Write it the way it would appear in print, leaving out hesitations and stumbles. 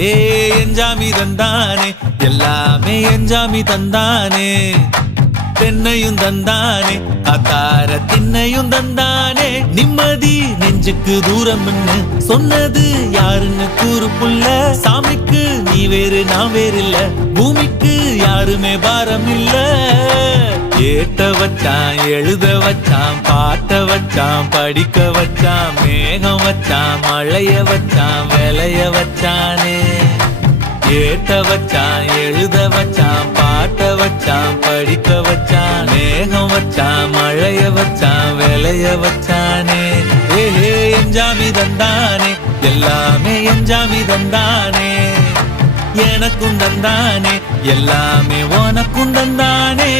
ஏ எஞ்சாமி தந்தானே எல்லாமே எஞ்சாமி தந்தானே தென்னையும் தந்தானே காத்தார திண்ணையும் தந்தானே நிம்மதி நெஞ்சுக்கு தூரம் சொன்னது யாருன்னு கூறு புள்ள சாமிக்கு நீ வேறு நான் வேறு இல்ல பூமிக்கு யாருமே பாரம் இல்ல ஏத்த வச்சான் எழுத வச்சான் பாட்ட வச்சான் படிக்க வச்சான் மேகம் வச்சான் மழைய வச்சான் விளைய வச்சானே ஏத்த வச்சான் எழுத வச்சான் பாட்ட வச்சான் படிக்க வச்சான் மேகம் வச்சான் மழைய வச்சான் விளைய வச்சானே ஏஹே எஞ்சாமி தந்தானே எல்லாமே எஞ்சாமி தந்தானே எனக்கும் தந்தானே எல்லாமே உனக்கும் தந்தானே